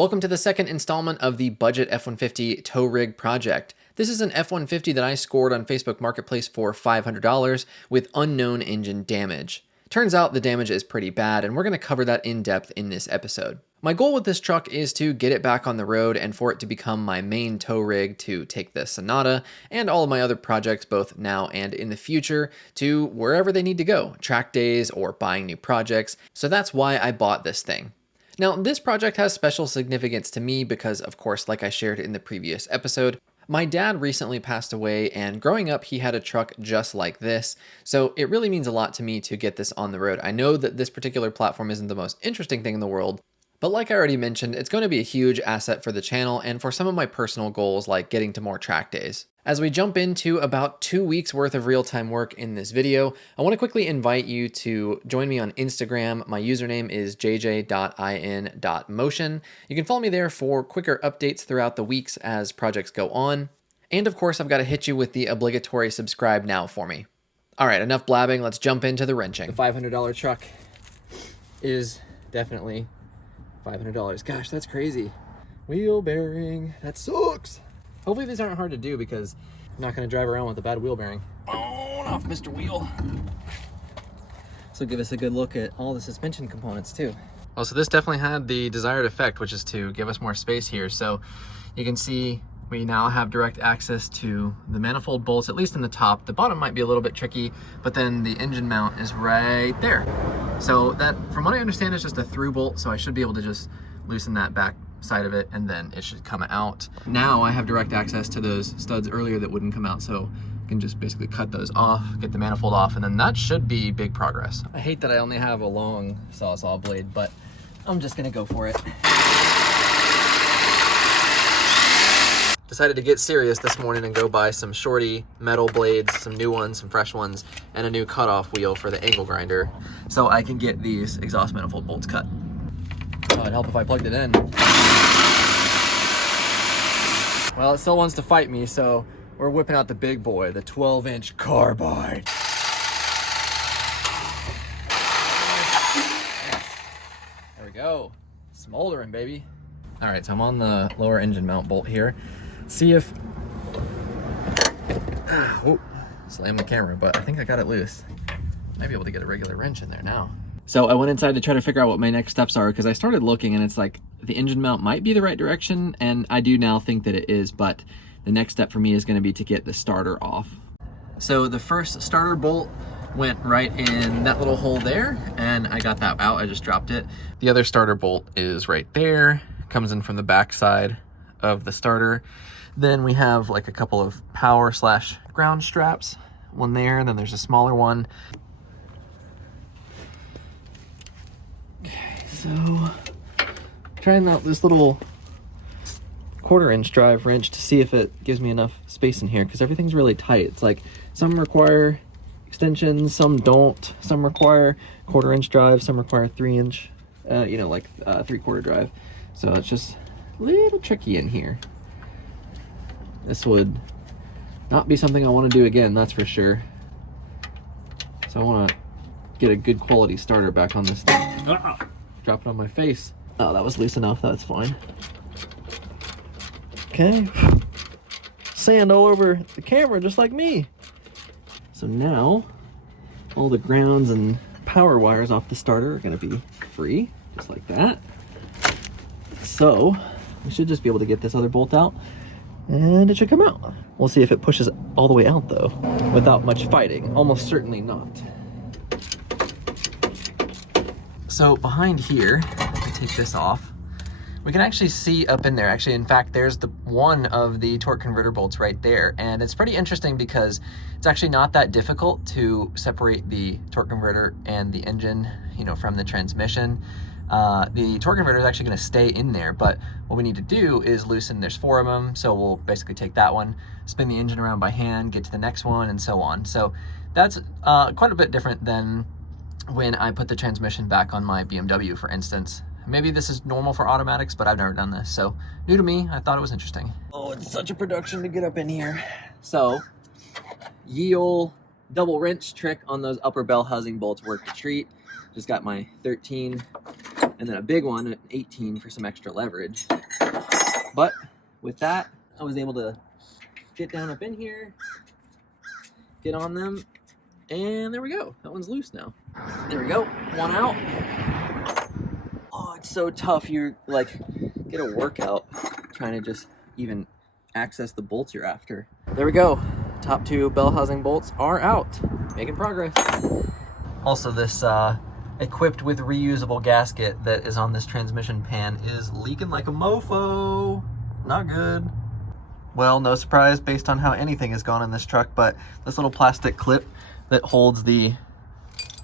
Welcome to the second installment of the Budget F-150 tow rig project. This is an F-150 that I scored on Facebook Marketplace for $500 with unknown engine damage. Turns out the damage is pretty bad, and we're going to cover that in depth in this episode. My goal with this truck is to get it back on the road and for it to become my main tow rig to take the Sonata and all of my other projects, both now and in the future, to wherever they need to go, track days or buying new projects. So that's why I bought this thing. Now, this project has special significance to me because, of course, like I shared in the previous episode, my dad recently passed away, and growing up, he had a truck just like this, so it really means a lot to me to get this on the road. I know that this particular platform isn't the most interesting thing in the world, but like I already mentioned, it's going to be a huge asset for the channel and for some of my personal goals like getting to more track days. As we jump into about 2 weeks worth of real-time work in this video, I want to quickly invite you to join me on Instagram. My username is jj.in.motion. You can follow me there for quicker updates throughout the weeks as projects go on. And of course, I've got to hit you with the obligatory subscribe now for me. All right, enough blabbing. Let's jump into the wrenching. The $500 truck is definitely $500. Gosh, that's crazy. Wheel bearing, that sucks. Hopefully these aren't hard to do because I'm not going to drive around with a bad wheel bearing. On off, Mr. Wheel. So give us a good look at all the suspension components too. Oh, so this definitely had the desired effect, which is to give us more space here. So you can see we now have direct access to the manifold bolts, at least in the top. The bottom might be a little bit tricky, but then the engine mount is right there. So that, from what I understand, is just a through bolt. So I should be able to just loosen that back side of it and then it should come out. Now I have direct access to those studs earlier that wouldn't come out, so I can just basically cut those off, get the manifold off, and then that should be big progress. I hate that I only have a long saw blade, but I'm just gonna go for it. Decided to get serious this morning and go buy some shorty metal blades, some new ones, some fresh ones, and a new cutoff wheel for the angle grinder so I can get these exhaust manifold bolts cut. Oh, it'd help if I plugged it in. Well, it still wants to fight me, so we're whipping out the big boy, the 12-inch carbide. There we go. Smoldering, baby. All right, so I'm on the lower engine mount bolt here. See if... Whoop, slam the camera, but I think I got it loose. Might be able to get a regular wrench in there now. So I went inside to try to figure out what my next steps are because I started looking and it's like the engine mount might be the right direction, and I do now think that it is, but the next step for me is going to be to get the starter off. So the first starter bolt went right in that little hole there, and I got that out. I just dropped it. The other starter bolt is right there, comes in from the back side of the starter. Then we have like a couple of power / ground straps, one there, and then there's a smaller one. So, trying out this little 1/4-inch drive wrench to see if it gives me enough space in here, because everything's really tight. It's like some require extensions, some don't. Some require 1/4-inch drive, some require 3-inch, 3/4 drive. So it's just a little tricky in here. This would not be something I want to do again, that's for sure. So I want to get a good quality starter back on this thing. Drop it on my face. Oh, that was loose enough. That's fine. Okay. Sand all over the camera, just like me. So now, all the grounds and power wires off the starter are going to be free, just like that. So, we should just be able to get this other bolt out, and it should come out. We'll see if it pushes all the way out, though, without much fighting. Almost certainly not. So behind here, if I take this off, we can actually see up in there. Actually, in fact, there's the one of the torque converter bolts right there. And it's pretty interesting because it's actually not that difficult to separate the torque converter and the engine, from the transmission. The torque converter is actually going to stay in there, but what we need to do is loosen. There's 4 of them, so we'll basically take that one, spin the engine around by hand, get to the next one, and so on. So that's quite a bit different than when I put the transmission back on my BMW, for instance. Maybe this is normal for automatics, but I've never done this, so new to me. I thought it was interesting. Oh, it's such a production to get up in here. So, ye ol' double wrench trick on those upper bell housing bolts worked a treat. Just got my 13 and then a big one at 18 for some extra leverage. But with that, I was able to get down up in here, get on them, and there we go. That one's loose now. There we go, one out. Oh, it's so tough. You like get a workout trying to just even access the bolts you're after. There we go. Top 2 bell housing bolts are out. Making progress. Also, this equipped with reusable gasket that is on this transmission pan is leaking like a mofo. Not good. Well, no surprise based on how anything has gone in this truck, but this little plastic clip that holds the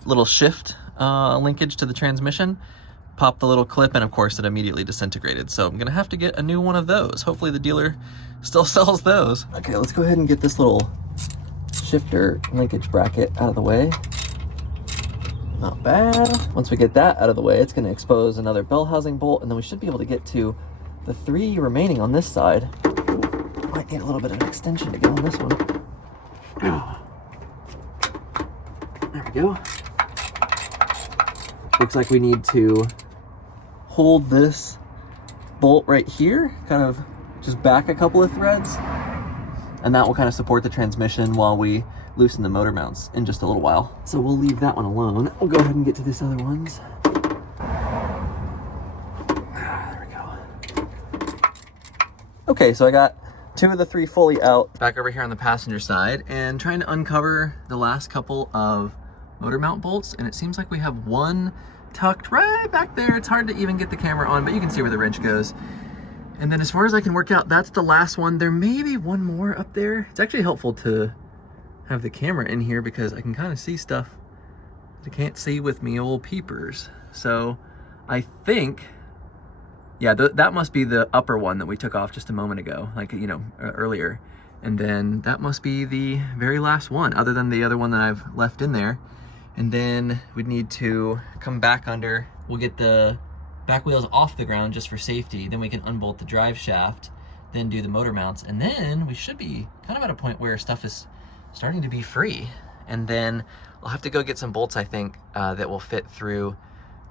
little shift linkage to the transmission popped the little clip, and of course it immediately disintegrated. So I'm gonna have to get a new one of those. Hopefully the dealer still sells those. Okay, let's go ahead and get this little shifter linkage bracket out of the way. Not bad. Once we get that out of the way, it's gonna expose another bell housing bolt, and then we should be able to get to the 3 remaining on this side. Might need a little bit of an extension to get on this one. There we go. Looks like we need to hold this bolt right here, kind of just back a couple of threads, and that will kind of support the transmission while we loosen the motor mounts in just a little while. So we'll leave that one alone. We'll go ahead and get to these other ones. There we go. Okay, so I got 2 of the 3 fully out. Back over here on the passenger side and trying to uncover the last couple of motor mount bolts, and it seems like we have one tucked right back there. It's hard to even get the camera on, but you can see where the wrench goes. And then as far as I can work out, that's the last one. There may be one more up there. It's actually helpful to have the camera in here because I can kind of see stuff that I can't see with me old peepers. So I think, yeah, that must be the upper one that we took off just a moment ago, like, you know, earlier. And then that must be the very last one, other than the other one that I've left in there. And then we'd need to come back under. We'll get the back wheels off the ground just for safety. Then we can unbolt the drive shaft, then do the motor mounts. And then we should be kind of at a point where stuff is starting to be free. And then I'll have to go get some bolts, I think, that will fit through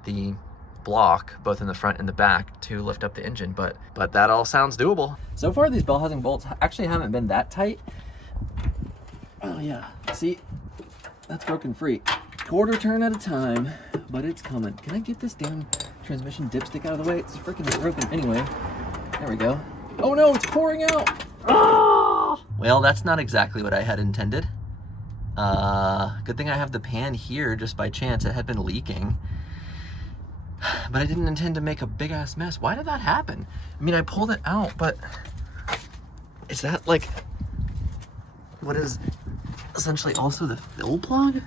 the block, both in the front and the back, to lift up the engine. But that all sounds doable. So far, these bell housing bolts actually haven't been that tight. Oh yeah, see, that's broken free. Quarter turn at a time, but it's coming. Can I get this damn transmission dipstick out of the way? It's freaking broken anyway. There we go. Oh no, it's pouring out. Ah! Well, that's not exactly what I had intended. Good thing I have the pan here just by chance. It had been leaking. But I didn't intend to make a big ass mess. Why did that happen? I mean, I pulled it out, but is that like what is essentially also the fill plug?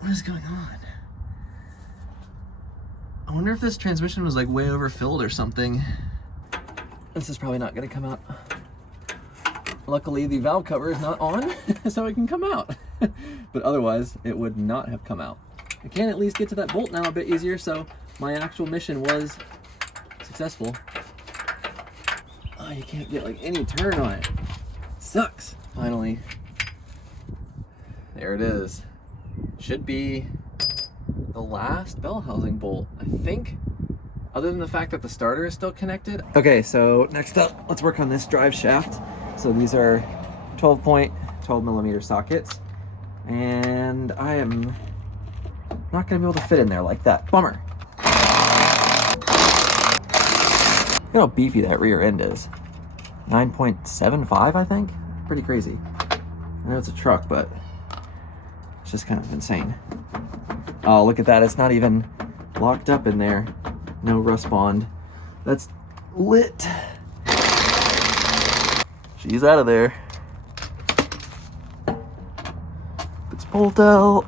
What is going on? I wonder if this transmission was like way overfilled or something. This is probably not gonna come out. Luckily, the valve cover is not on, so it can come out. But otherwise, it would not have come out. I can at least get to that bolt now a bit easier, so my actual mission was successful. Oh, you can't get like any turn on it. Sucks. Finally. There it is. Should be the last bell housing bolt, I think, other than the fact that the starter is still connected. Okay, so next up, let's work on this drive shaft. So these are 12 millimeter sockets, and I am not gonna be able to fit in there like that. Bummer. Look how beefy that rear end is. 9.75, I think? Pretty crazy. I know it's a truck, but it's just kind of insane. Oh, look at that. It's not even locked up in there. No rust bond. That's lit. She's out of there. It's pulled out.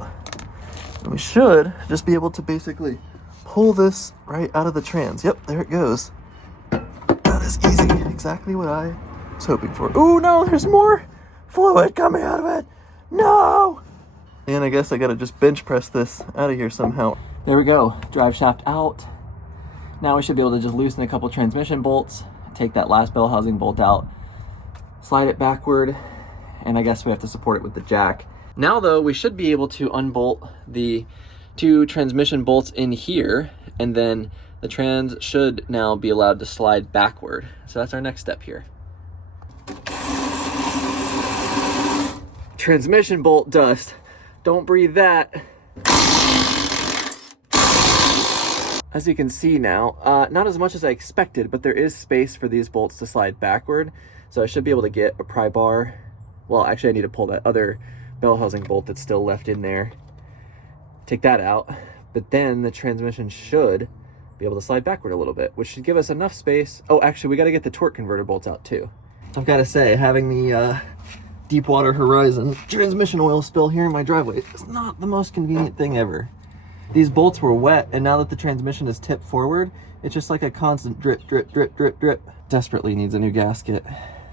And we should just be able to basically pull this right out of the trans. Yep, there it goes. That is easy. Exactly what I was hoping for. Oh no, there's more fluid coming out of it. No! And I guess I gotta just bench press this out of here somehow. There we go, drive shaft out. Now we should be able to just loosen a couple transmission bolts, take that last bell housing bolt out, slide it backward, and I guess we have to support it with the jack. Now though, we should be able to unbolt the 2 transmission bolts in here, and then the trans should now be allowed to slide backward. So that's our next step here. Transmission bolt dust. Don't breathe that. As you can see now, not as much as I expected, but there is space for these bolts to slide backward. So I should be able to get a pry bar. Well, actually I need to pull that other bell housing bolt that's still left in there. Take that out, but then the transmission should be able to slide backward a little bit, which should give us enough space. Oh, actually we gotta get the torque converter bolts out too. I've gotta say, having the Deepwater Horizon transmission oil spill here in my driveway is not the most convenient thing ever. These bolts were wet, and now that the transmission is tipped forward, it's just like a constant drip, drip, drip, drip, drip. Desperately needs a new gasket.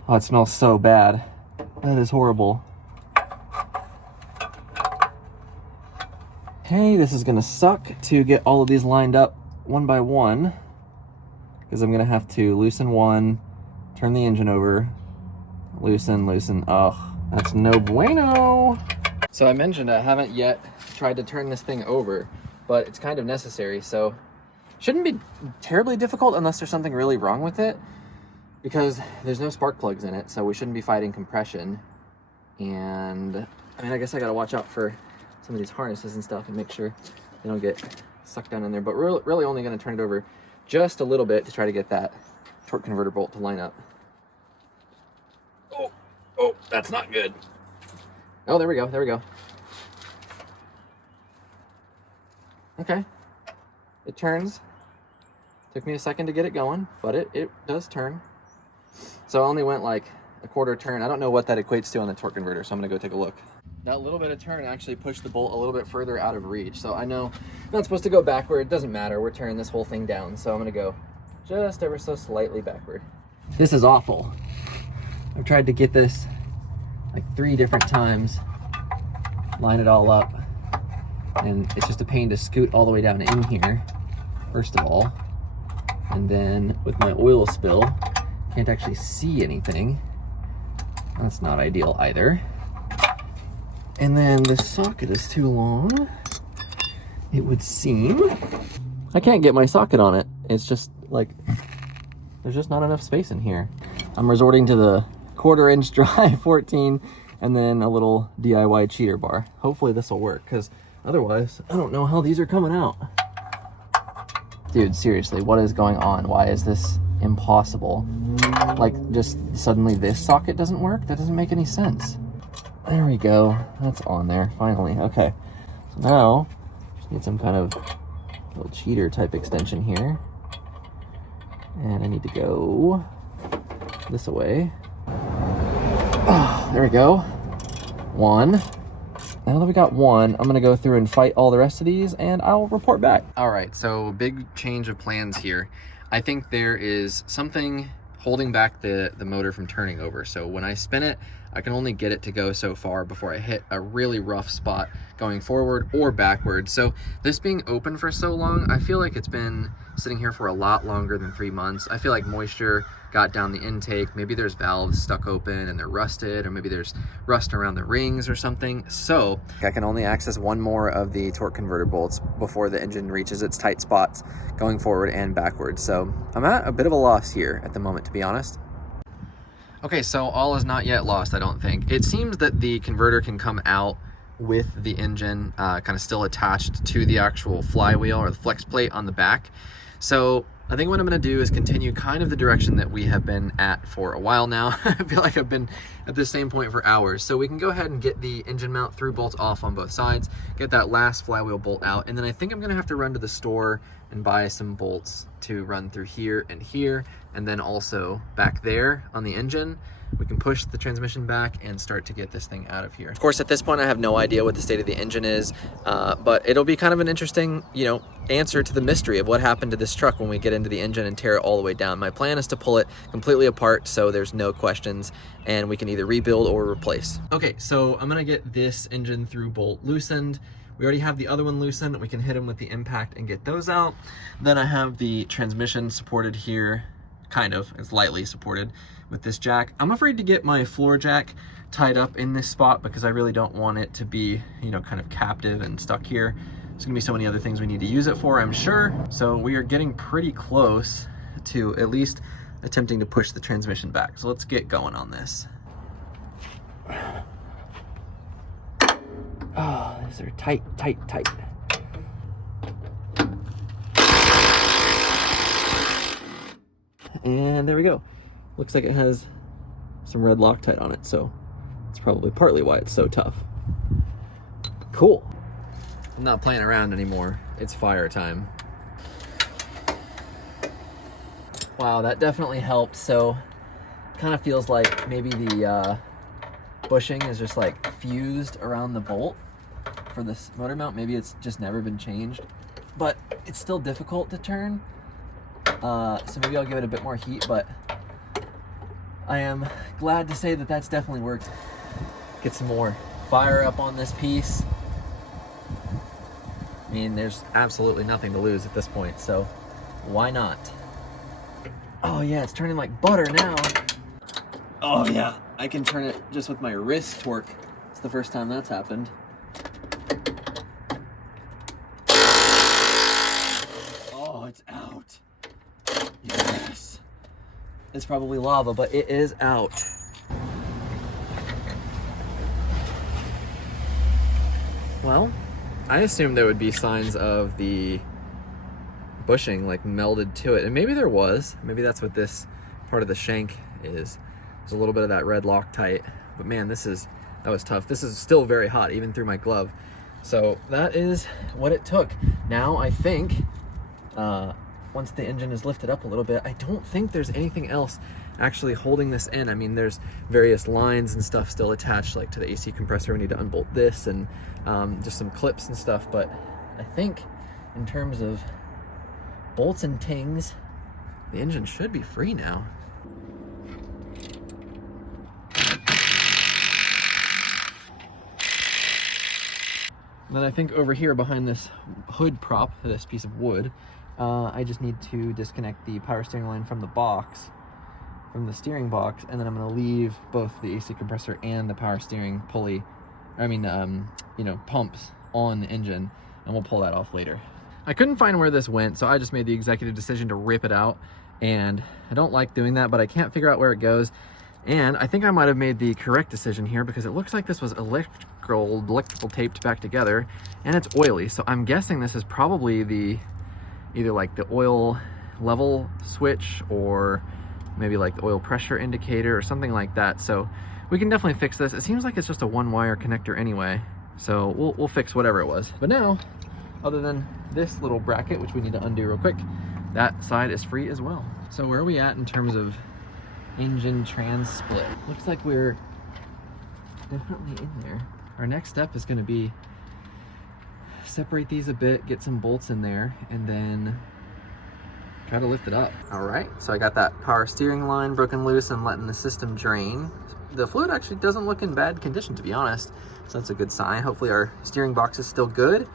Oh, it smells so bad. That is horrible. Okay, this is gonna suck to get all of these lined up one by one, because I'm gonna have to loosen one, turn the engine over, loosen. Ugh, that's no bueno. So I mentioned I haven't yet tried to turn this thing over, but it's kind of necessary, so shouldn't be terribly difficult unless there's something really wrong with it, because there's no spark plugs in it, so we shouldn't be fighting compression. And I mean, I guess I gotta watch out for some of these harnesses and stuff and make sure they don't get sucked down in there, but we're really only gonna turn it over just a little bit to try to get that torque converter bolt to line up. Oh, that's not good. Oh, there we go. Okay, it turns. Took me a second to get it going, but it does turn. So I only went like a quarter turn. I don't know what that equates to on the torque converter, so I'm gonna go take a look. That little bit of turn actually pushed the bolt a little bit further out of reach. So I know I'm not supposed to go backward. It doesn't matter. We're turning this whole thing down. So I'm gonna go just ever so slightly backward. This is awful. I've tried to get this like 3 different times, line it all up, and it's just a pain to scoot all the way down in here, first of all. And then with my oil spill, can't actually see anything. That's not ideal either. And then the socket is too long, it would seem. I can't get my socket on it. It's just like, there's just not enough space in here. I'm resorting to the 1/4 inch dry 14 and then a little DIY cheater bar. Hopefully this will work, because otherwise I don't know how these are coming out. Dude, seriously, what is going on? Why is this impossible? Like, just suddenly this socket doesn't work? That doesn't make any sense. There we go. That's on there, finally. Okay, so now just need some kind of little cheater type extension here. And I need to go this way. Oh, there we go. 1. Now that we got 1, I'm gonna go through and fight all the rest of these, and I'll report back. All right, so big change of plans here. I think there is something holding back the motor from turning over. So when I spin it, I can only get it to go so far before I hit a really rough spot going forward or backward. So this being open for so long, I feel like it's been sitting here for a lot longer than 3 months. I feel like moisture got down the intake. Maybe there's valves stuck open and they're rusted, or maybe there's rust around the rings or something. So I can only access 1 more of the torque converter bolts before the engine reaches its tight spots going forward and backwards. So I'm at a bit of a loss here at the moment, to be honest. Okay, so all is not yet lost, I don't think. It seems that the converter can come out with the engine kind of still attached to the actual flywheel or the flex plate on the back. So I think what I'm gonna do is continue kind of the direction that we have been at for a while now. I feel like I've been at the same point for hours. So we can go ahead and get the engine mount through bolts off on both sides, get that last flywheel bolt out, and then I think I'm gonna have to run to the store and buy some bolts to run through here, and then also back there on the engine. We can push the transmission back and start to get this thing out of here. Of course, at this point, I have no idea what the state of the engine is, but it'll be kind of an interesting, answer to the mystery of what happened to this truck when we get into the engine and tear it all the way down. My plan is to pull it completely apart so there's no questions, and we can either rebuild or replace. Okay, so I'm gonna get this engine through bolt loosened. We already have the other one loosened. We can hit them with the impact and get those out. Then I have the transmission supported here, kind of, it's lightly supported with this jack. I'm afraid to get my floor jack tied up in this spot because I really don't want it to be, kind of captive and stuck here. There's gonna be so many other things we need to use it for, I'm sure. So we are getting pretty close to at least attempting to push the transmission back. So let's get going on this. Oh, these are tight, tight, tight. And there we go. Looks like it has some red Loctite on it, so it's probably partly why it's so tough. Cool. I'm not playing around anymore. It's fire time. Wow, that definitely helped. So kind of feels like maybe the bushing is just like fused around the bolt for this motor mount. Maybe it's just never been changed, but it's still difficult to turn. So maybe I'll give it a bit more heat, but I am glad to say that that's definitely worked. Get some more fire up on this piece. I mean, there's absolutely nothing to lose at this point, so why not? Oh yeah, it's turning like butter now. Oh yeah, I can turn it just with my wrist torque. It's the first time that's happened. Oh, it's out. Yes. It's probably lava, but it is out. Well, I assumed there would be signs of the bushing like melded to it, and maybe there was. Maybe that's what this part of the shank is. There's a little bit of that red Loctite, but man, that was tough. This is still very hot, even through my glove. So that is what it took. Now I think once the engine is lifted up a little bit, I don't think there's anything else actually holding this in. I mean, there's various lines and stuff still attached, like to the AC compressor. We need to unbolt this and just some clips and stuff, but I think in terms of bolts and tings, the engine should be free now. And then I think over here behind this hood prop, this piece of wood, I just need to disconnect the power steering line from the box, from the steering box, and then I'm going to leave both the AC compressor and the power steering pulley, pumps on the engine, and we'll pull that off later. I couldn't find where this went, so I just made the executive decision to rip it out, and I don't like doing that, but I can't figure out where it goes. And I think I might have made the correct decision here, because it looks like this was electrical taped back together, and it's oily. So I'm guessing this is probably either like the oil level switch, or maybe like the oil pressure indicator or something like that. So we can definitely fix this. It seems like it's just a one wire connector anyway, so we'll fix whatever it was. But now, other than this little bracket, which we need to undo real quick, that side is free as well. So where are we at in terms of engine trans split? Looks like we're definitely in there. Our next step is going to be separate these a bit, get some bolts in there, and then try to lift it up. All right, so I got that power steering line broken loose and letting the system drain. The fluid actually doesn't look in bad condition, to be honest, so that's a good sign. Hopefully our steering box is still good.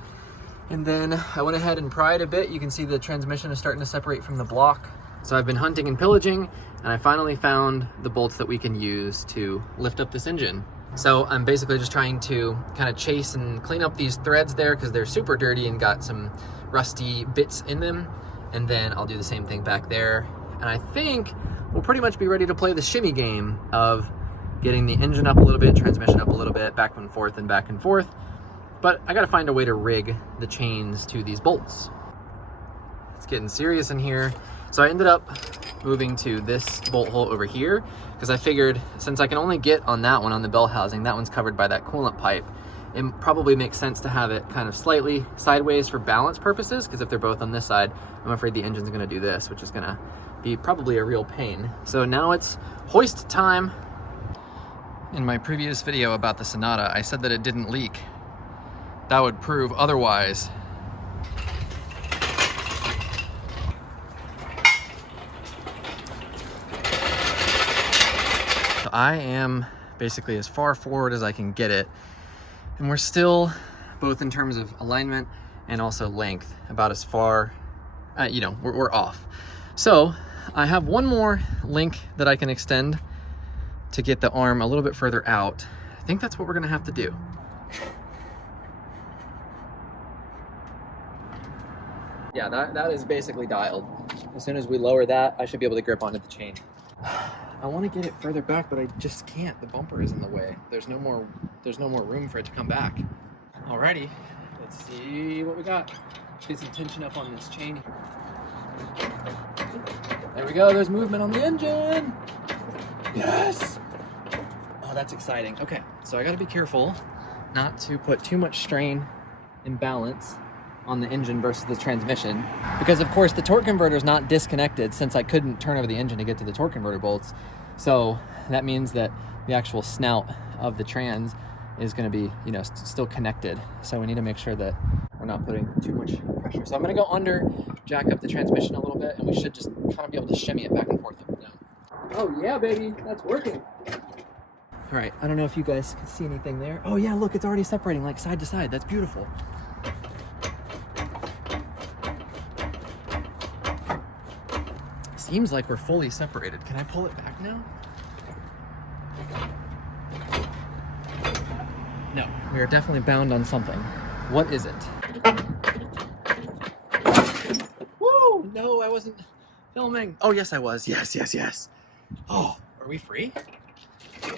And then I went ahead and pried a bit. You can see the transmission is starting to separate from the block. So I've been hunting and pillaging, and I finally found the bolts that we can use to lift up this engine. So I'm basically just trying to kind of chase and clean up these threads there, because they're super dirty and got some rusty bits in them. And then I'll do the same thing back there. And I think we'll pretty much be ready to play the shimmy game of getting the engine up a little bit, transmission up a little bit, back and forth and back and forth. But I gotta find a way to rig the chains to these bolts. It's getting serious in here. So I ended up moving to this bolt hole over here, because I figured since I can only get on that one, on the bell housing, that one's covered by that coolant pipe, it probably makes sense to have it kind of slightly sideways for balance purposes, because if they're both on this side, I'm afraid the engine's gonna do this, which is gonna be probably a real pain. So now it's hoist time. In my previous video about the Sonata, I said that it didn't leak. That would prove otherwise. So I am basically as far forward as I can get it, and we're still, both in terms of alignment and also length, about as far, we're off. So I have one more link that I can extend to get the arm a little bit further out. I think that's what we're gonna have to do. Yeah, that is basically dialed. As soon as we lower that, I should be able to grip onto the chain. I want to get it further back, but I just can't. The bumper is in the way. There's no more room for it to come back. Alrighty, let's see what we got. Let's get some tension up on this chain. There we go, there's movement on the engine. Yes! Oh, that's exciting. Okay, so I gotta be careful not to put too much strain and balance on the engine versus the transmission, because of course the torque converter is not disconnected, since I couldn't turn over the engine to get to the torque converter bolts. So that means that the actual snout of the trans is going to be, you know, still connected. So we need to make sure that we're not putting too much pressure. So I'm going to go under, jack up the transmission a little bit, and we should just kind of be able to shimmy it back and forth up and down. Oh yeah, baby, that's working. All right, I don't know if you guys can see anything there. Oh yeah, look, it's already separating like side to side. That's beautiful. Seems like we're fully separated. Can I pull it back now? No, we are definitely bound on something. What is it? Woo! No, I wasn't filming. Oh, yes, I was. Yes, yes, yes. Oh, are we free? Oh,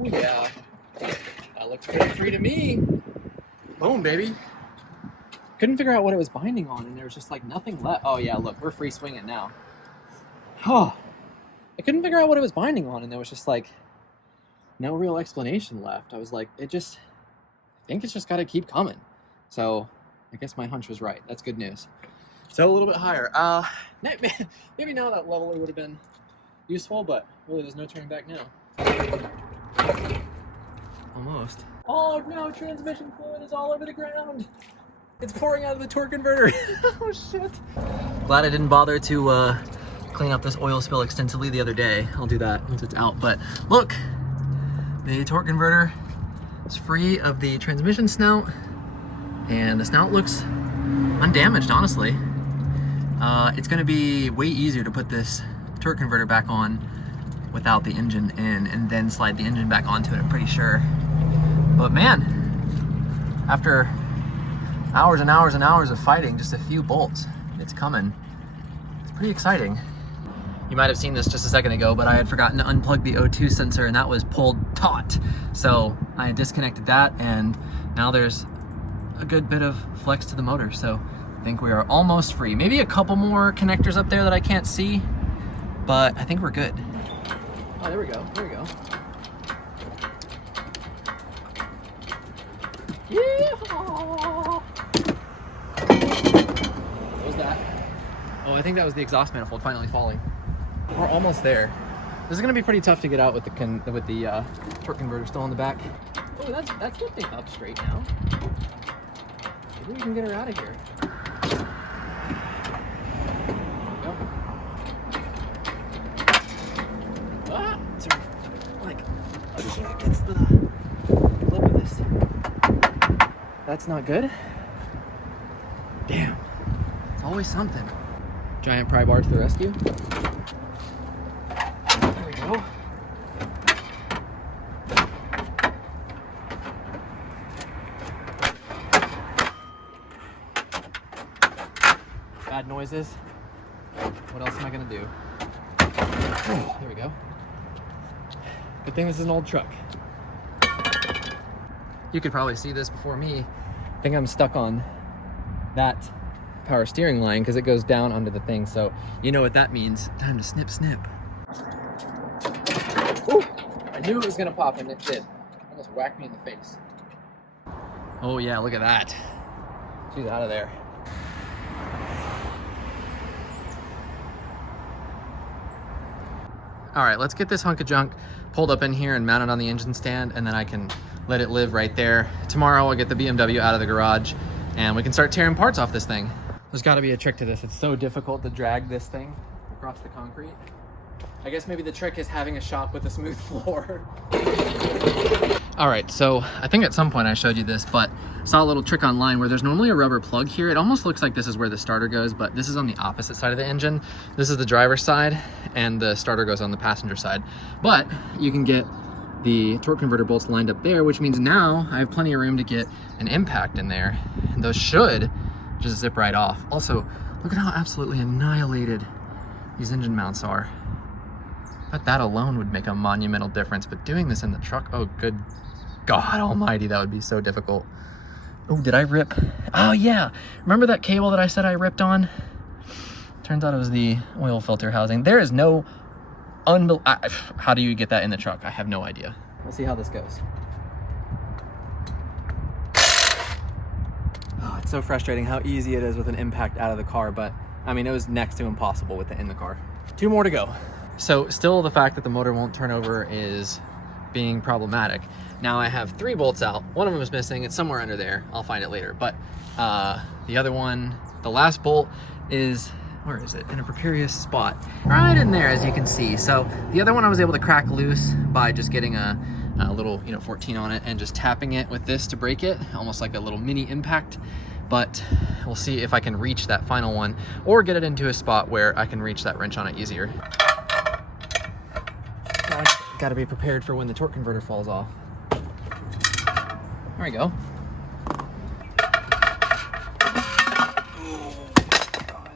yeah. That looks pretty free to me. Boom, baby. Couldn't figure out what it was binding on, and there was just like nothing left. Oh, yeah, look, we're free swinging now. Oh, I couldn't figure out what it was binding on, and there was just like no real explanation left. I was like, I think it's just got to keep coming. So I guess my hunch was right. That's good news. So a little bit higher. Maybe now that leveler would have been useful, but really there's no turning back now. Almost. Oh no, transmission fluid is all over the ground. It's pouring out of the torque converter. Oh shit. Glad I didn't bother to clean up this oil spill extensively the other day. I'll do that once it's out. But look, the torque converter is free of the transmission snout, and the snout looks undamaged, honestly. It's gonna be way easier to put this torque converter back on without the engine in, and then slide the engine back onto it, I'm pretty sure. But man, after hours and hours and hours of fighting just a few bolts, it's coming. It's pretty exciting. You might have seen this just a second ago, but I had forgotten to unplug the O2 sensor, and that was pulled taut. So I disconnected that, and now there's a good bit of flex to the motor. So I think we are almost free. Maybe a couple more connectors up there that I can't see, but I think we're good. Oh, there we go, there we go. Yeehaw! What was that? Oh, I think that was the exhaust manifold finally falling. We're almost there. This is gonna be pretty tough to get out with the torque converter still on the back. Oh, that's lifting up straight now. Maybe we can get her out of here. There we go. Ah, it's like pushing against the lip of this. That's not good. Damn, it's always something. Giant pry bar to the rescue. There we go. Bad noises. What else am I gonna do? Oh, there we go. Good thing this is an old truck. You could probably see this before me. I think I'm stuck on that power steering line because it goes down under the thing, so you know what that means. Time to snip snip. Ooh, I knew it was gonna pop, and it did. Almost whacked me in the face. Oh yeah, look at that. She's out of there. All right, let's get this hunk of junk pulled up in here and mounted on the engine stand, and then I can let it live right there. Tomorrow I'll get the BMW out of the garage and we can start tearing parts off this thing. There's gotta be a trick to this. It's so difficult to drag this thing across the concrete. I guess maybe the trick is having a shop with a smooth floor. All right, so I think at some point I showed you this, but I saw a little trick online where there's normally a rubber plug here. It almost looks like this is where the starter goes, but this is on the opposite side of the engine. This is the driver's side, and the starter goes on the passenger side. But you can get the torque converter bolts lined up there, which means now I have plenty of room to get an impact in there. And those should just zip right off. Also, look at how absolutely annihilated these engine mounts are. But that alone would make a monumental difference, but doing this in the truck, oh good God almighty, that would be so difficult. Oh, did I rip? Oh yeah, remember that cable that I said I ripped on? Turns out it was the oil filter housing. There is no, how do you get that in the truck? I have no idea. Let's see how this goes. Oh, it's so frustrating how easy it is with an impact out of the car, but I mean, it was next to impossible with it in the car. 2 more to go. So still the fact that the motor won't turn over is being problematic. Now I have 3 bolts out. One of them is missing. It's somewhere under there. I'll find it later. But the other one, the last bolt is, where is it? In a precarious spot. Right in there, as you can see. So the other one I was able to crack loose by just getting a little, 14 on it and just tapping it with this to break it, almost like a little mini impact. But we'll see if I can reach that final one or get it into a spot where I can reach that wrench on it easier. Got to be prepared for when the torque converter falls off. There we go. God,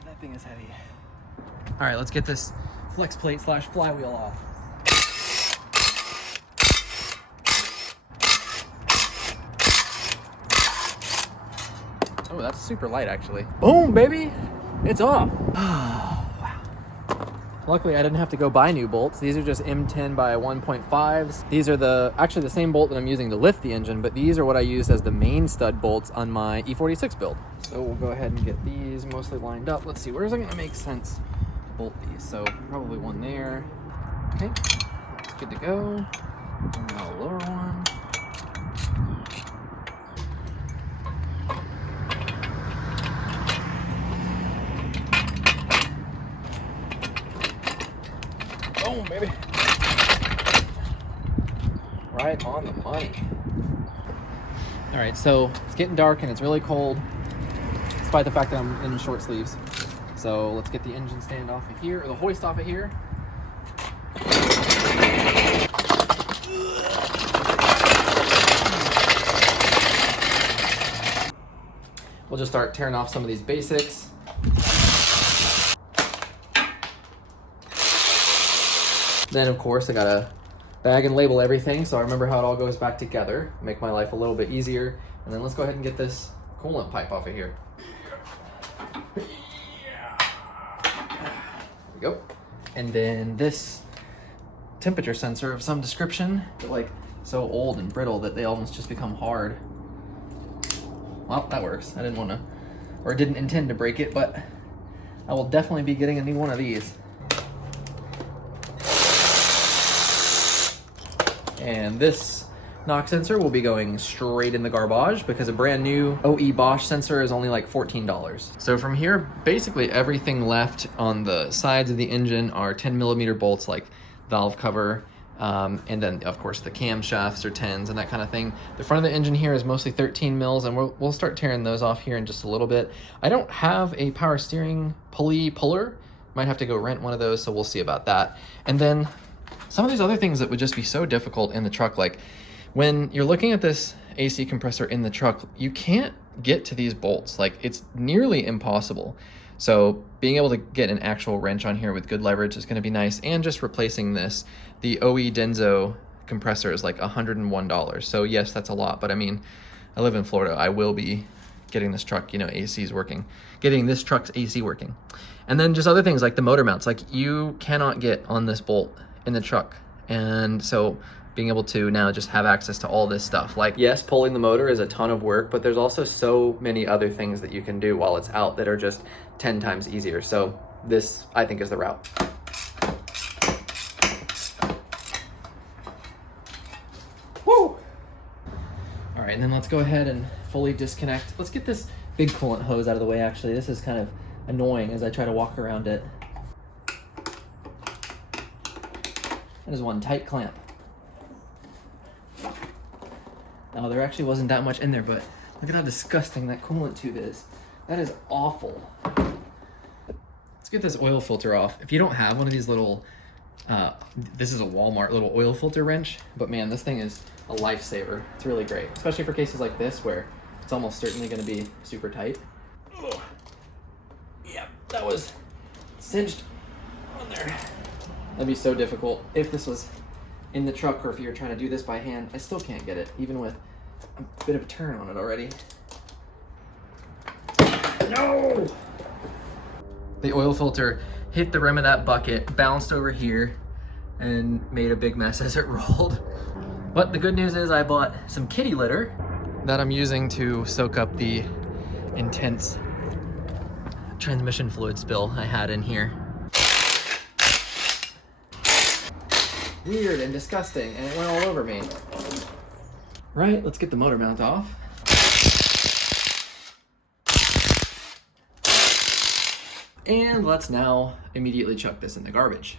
that thing is heavy. All right, let's get this flex plate / flywheel off. Oh, that's super light actually. Boom, baby, it's off. Luckily, I didn't have to go buy new bolts. These are just M10 by 1.5s. These are actually the same bolt that I'm using to lift the engine, but these are what I use as the main stud bolts on my E46 build. So we'll go ahead and get these mostly lined up. Let's see, where's it gonna make sense to bolt these? So probably one there. Okay, that's good to go. And now a lower one. Boom, baby. Right on the money. All right, so it's getting dark and it's really cold, despite the fact that I'm in short sleeves. So let's get the engine stand off of here, or the hoist off of here. We'll just start tearing off some of these basics. Then of course I gotta bag and label everything so I remember how it all goes back together, make my life a little bit easier. And then let's go ahead and get this coolant pipe off of here. There we go. And then this temperature sensor of some description, they're like so old and brittle that they almost just become hard. Well, that works. I didn't want to, or didn't intend to break it, but I will definitely be getting a new one of these. And this knock sensor will be going straight in the garbage because a brand new OE Bosch sensor is only like $14. So from here, basically everything left on the sides of the engine are 10mm bolts like valve cover, and then of course the camshafts are 10s and that kind of thing. The front of the engine here is mostly 13 mils, and we'll start tearing those off here in just a little bit. I don't have a power steering pulley puller. Might have to go rent one of those, so we'll see about that. And then some of these other things that would just be so difficult in the truck, like when you're looking at this AC compressor in the truck, you can't get to these bolts. Like, it's nearly impossible. So being able to get an actual wrench on here with good leverage is going to be nice. And just replacing this, the OE Denso compressor is like $101. So yes, that's a lot, but I mean, I live in Florida. I will be getting this truck, AC's working, getting this truck's AC working. And then just other things like the motor mounts, like you cannot get on this bolt in the truck. And so being able to now just have access to all this stuff, like, yes, pulling the motor is a ton of work, but there's also so many other things that you can do while it's out that are just 10 times easier. So this, I think, is the route. Woo! All right, and then let's go ahead and fully disconnect. Let's get this big coolant hose out of the way. Actually, this is kind of annoying as I try to walk around it. That is one tight clamp. Oh, there actually wasn't that much in there, but look at how disgusting that coolant tube is. That is awful. Let's get this oil filter off. If you don't have one of these little, this is a Walmart little oil filter wrench, but man, this thing is a lifesaver. It's really great, especially for cases like this where it's almost certainly gonna be super tight. Oh. Yeah, that was cinched on there. That'd be so difficult if this was in the truck or if you were trying to do this by hand. I still can't get it, even with a bit of a turn on it already. No! The oil filter hit the rim of that bucket, bounced over here, and made a big mess as it rolled. But the good news is I bought some kitty litter that I'm using to soak up the intense transmission fluid spill I had in here. Weird and disgusting, and it went all over me. Right, let's get the motor mount off. And let's now immediately chuck this in the garbage.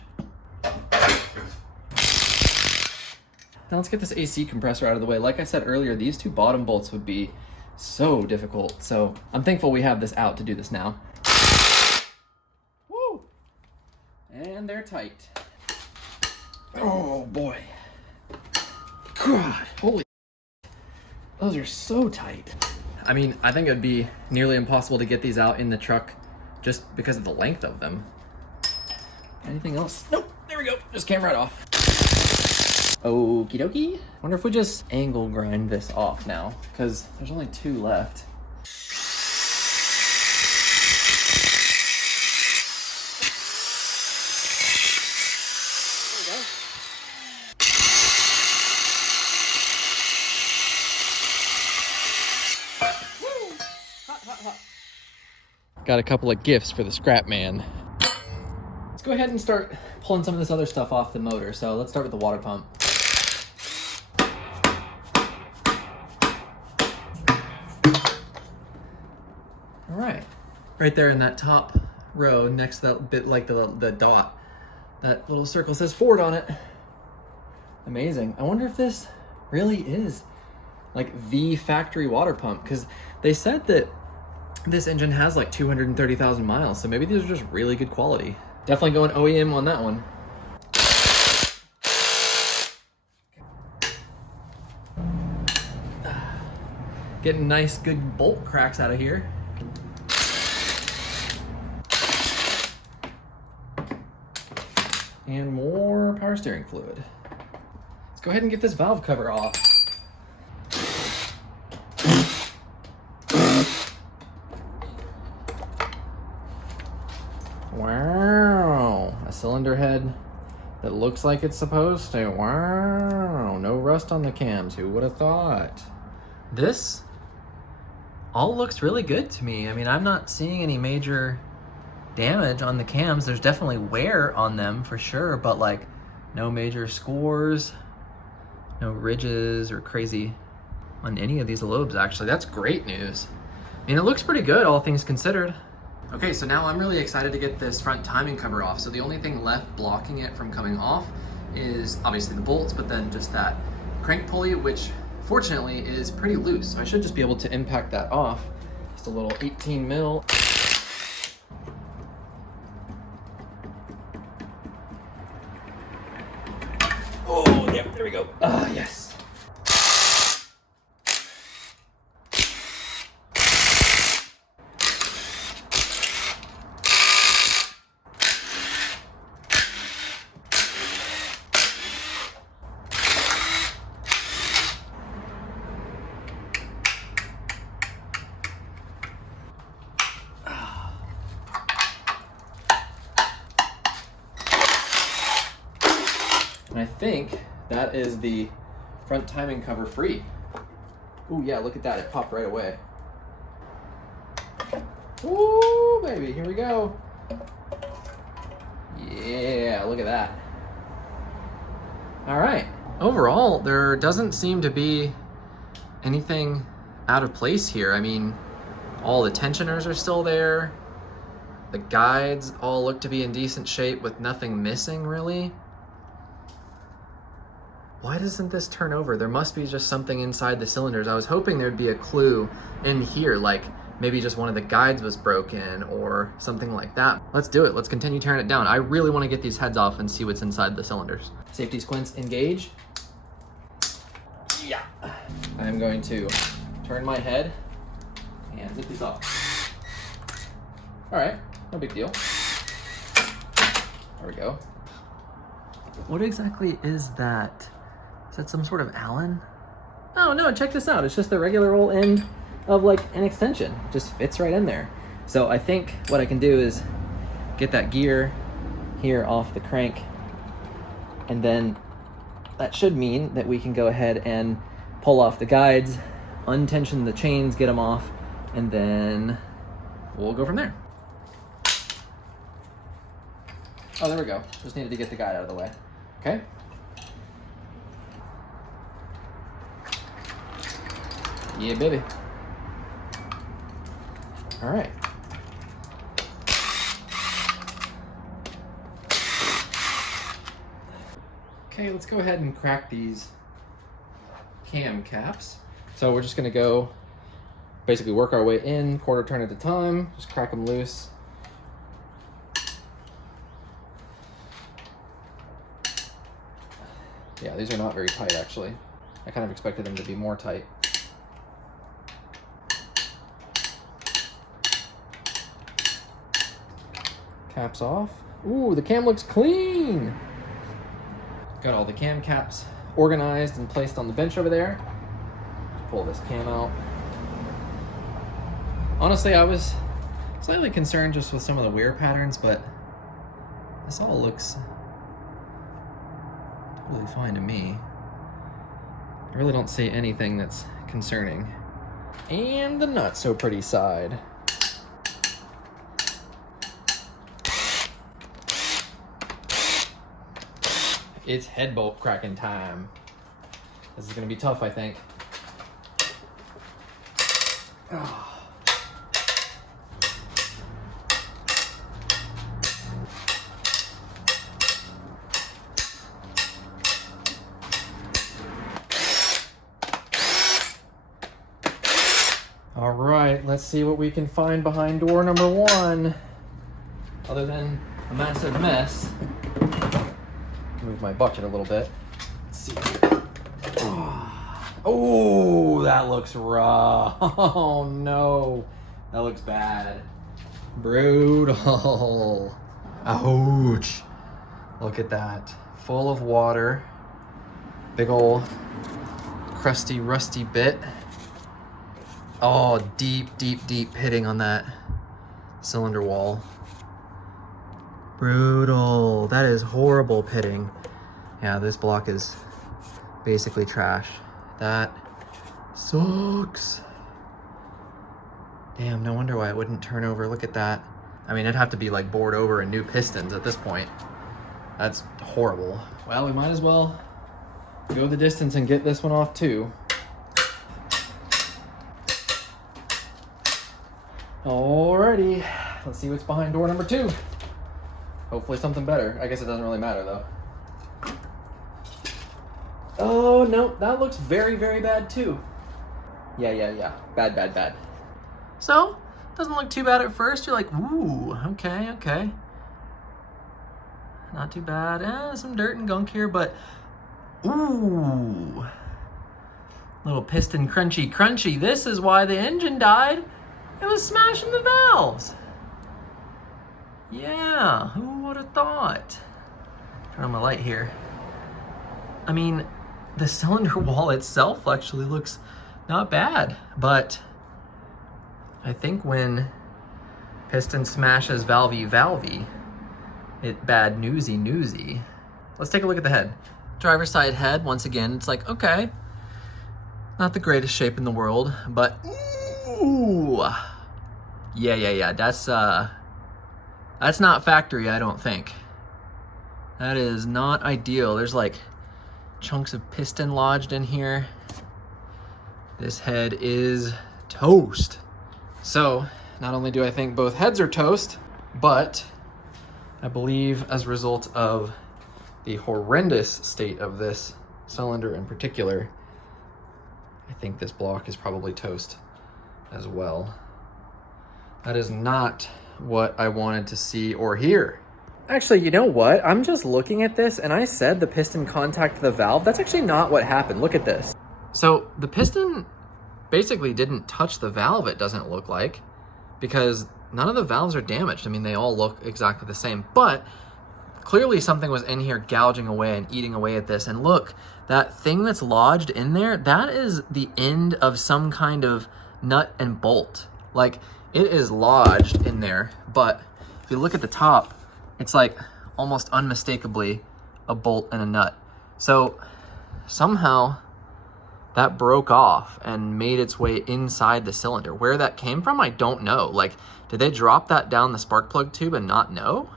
Now let's get this AC compressor out of the way. Like I said earlier, these two bottom bolts would be so difficult. So I'm thankful we have this out to do this now. Woo! And they're tight. Oh boy. God, holy. Those are so tight. I mean, I think it'd be nearly impossible to get these out in the truck just because of the length of them. Anything else? Nope, there we go. Just came right off. Okie dokie. Wonder if we just angle grind this off now, because there's only two left. There we go. Woo! Hot, hot, hot. Got a couple of gifts for the scrap man. Let's go ahead and start pulling some of this other stuff off the motor. So let's start with the water pump. All right, right there in that top row next to that bit like the dot, that little circle says Ford on it. Amazing. I wonder if this really is like the factory water pump, because they said that this engine has like 230,000 miles, so maybe these are just really good quality. Definitely going OEM on that one. Getting nice good bolt cracks out of here. And more power steering fluid. Let's go ahead and get this valve cover off. Wow, a cylinder head that looks like it's supposed to. Wow, no rust on the cams. Who would have thought? This all looks really good to me. I mean, I'm not seeing any major damage on the cams. There's definitely wear on them for sure, but like no major scores, no ridges or crazy on any of these lobes actually. That's great news. I mean, it looks pretty good, all things considered. Okay, so now I'm really excited to get this front timing cover off. So the only thing left blocking it from coming off is obviously the bolts, but then just that crank pulley, which fortunately is pretty loose. So I should just be able to impact that off. Just a little 18 mil. Oh, yep, there we go. Ah, yes. And I think that is the front timing cover free. Ooh, yeah, look at that. It popped right away. Ooh, baby, here we go. Yeah, look at that. All right. Overall, there doesn't seem to be anything out of place here. I mean, all the tensioners are still there. The guides all look to be in decent shape with nothing missing, really. Why doesn't this turn over? There must be just something inside the cylinders. I was hoping there'd be a clue in here, like maybe just one of the guides was broken or something like that. Let's do it. Let's continue tearing it down. I really want to get these heads off and see what's inside the cylinders. Safety squints engage. Yeah. I'm going to turn my head and zip these off. All right, no big deal. There we go. What exactly is that? Is that some sort of Allen? Oh no, check this out. It's just the regular old end of like an extension. It just fits right in there. So I think what I can do is get that gear here off the crank, and then that should mean that we can go ahead and pull off the guides, untension the chains, get them off, and then we'll go from there. Oh, there we go. Just needed to get the guide out of the way. Okay. Yeah, baby. All right. Okay, let's go ahead and crack these cam caps. So we're just gonna go basically work our way in, quarter turn at a time, just crack them loose. Yeah, these are not very tight actually. I kind of expected them to be more tight. Caps off. Ooh, the cam looks clean. Got all the cam caps organized and placed on the bench over there. Just pull this cam out. Honestly, I was slightly concerned just with some of the wear patterns, but this all looks totally fine to me. I really don't see anything that's concerning. And the not so pretty side. It's head bolt cracking time. This is gonna be tough, I think. Oh. All right, let's see what we can find behind door number 1. Other than a massive mess. Move my bucket a little bit. Let's see. Oh, that looks raw. Oh no, that looks bad. Brutal. Ouch. Look at that. Full of water. Big ol' crusty, rusty bit. Oh, deep, deep, deep pitting on that cylinder wall. Brutal. That is horrible pitting. Yeah, this block is basically trash. That sucks. Damn, no wonder why it wouldn't turn over. Look at that. I mean, it'd have to be like bored over and new pistons at this point. That's horrible. Well, we might as well go the distance and get this one off too. Alrighty, let's see what's behind door number 2. Hopefully something better. I guess it doesn't really matter though. Oh no, that looks very, very bad too. Yeah. Bad, bad, bad. So, doesn't look too bad at first. You're like, ooh, okay. Not too bad. Some dirt and gunk here, but ooh. Little piston crunchy. This is why the engine died. It was smashing the valves. Yeah, who would have thought? Turn on my light here. I mean, the cylinder wall itself actually looks not bad, but I think when piston smashes valvey, it bad newsy. Let's take a look at the head. Driver's side head, once again, it's like, okay, not the greatest shape in the world, but ooh, yeah, that's not factory, I don't think. That is not ideal. There's like chunks of piston lodged in here. This head is toast. So, not only do I think both heads are toast, but I believe as a result of the horrendous state of this cylinder in particular, I think this block is probably toast as well. That is not what I wanted to see or hear. Actually, you know what? I'm just looking at this and I said the piston contacted the valve. That's actually not what happened. Look at this. So the piston basically didn't touch the valve, it doesn't look like, because none of the valves are damaged. I mean, they all look exactly the same, but clearly something was in here gouging away and eating away at this. And look, that thing that's lodged in there, that is the end of some kind of nut and bolt. Like, it is lodged in there, but if you look at the top, it's like almost unmistakably a bolt and a nut. So somehow that broke off and made its way inside the cylinder. Where that came from, I don't know. Like, did they drop that down the spark plug tube and not know?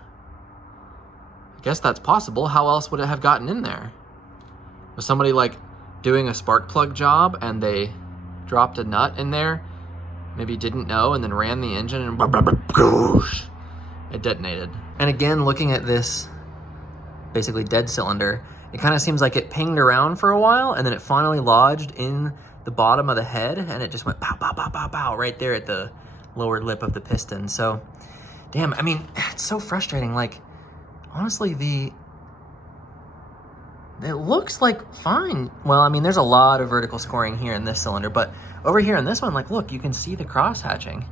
I guess that's possible. How else would it have gotten in there? Was somebody like doing a spark plug job and they dropped a nut in there, maybe didn't know, and then ran the engine and it detonated. And again, looking at this basically dead cylinder, it kind of seems like it pinged around for a while and then it finally lodged in the bottom of the head and it just went pow, pow, pow, pow, pow right there at the lower lip of the piston. So, damn, I mean, it's so frustrating. Like, honestly, it looks like fine. Well, I mean, there's a lot of vertical scoring here in this cylinder, but over here in this one, like, look, you can see the cross hatching.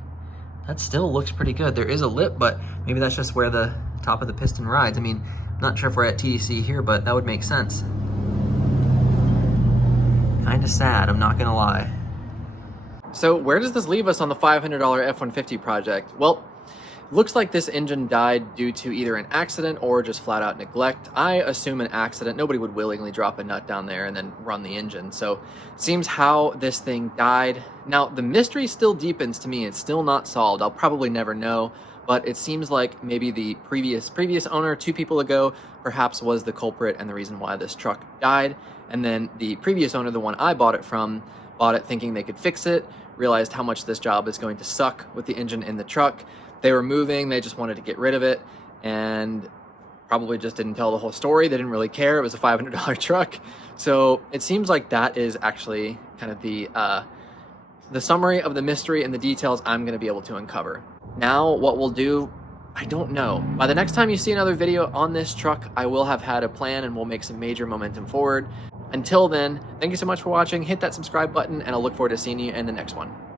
That still looks pretty good. There is a lip, but maybe that's just where the top of the piston rides. I mean, not sure if we're at TEC here, but that would make sense. Kind of sad, I'm not gonna lie. So where does this leave us on the $500 F-150 project? Well, looks like this engine died due to either an accident or just flat out neglect. I assume an accident. Nobody would willingly drop a nut down there and then run the engine. So it seems how this thing died. Now, the mystery still deepens to me. It's still not solved. I'll probably never know, but it seems like maybe the previous owner 2 people ago perhaps was the culprit and the reason why this truck died. And then the previous owner, the one I bought it from, bought it thinking they could fix it, realized how much this job is going to suck with the engine in the truck. They were moving, they just wanted to get rid of it, and probably just didn't tell the whole story. They didn't really care. It was a $500 truck. So it seems like that is actually kind of the summary of the mystery and the details I'm gonna be able to uncover. Now, what we'll do, I don't know. By the next time you see another video on this truck, I will have had a plan and we'll make some major momentum forward. Until then, thank you so much for watching. Hit that subscribe button and I'll look forward to seeing you in the next one.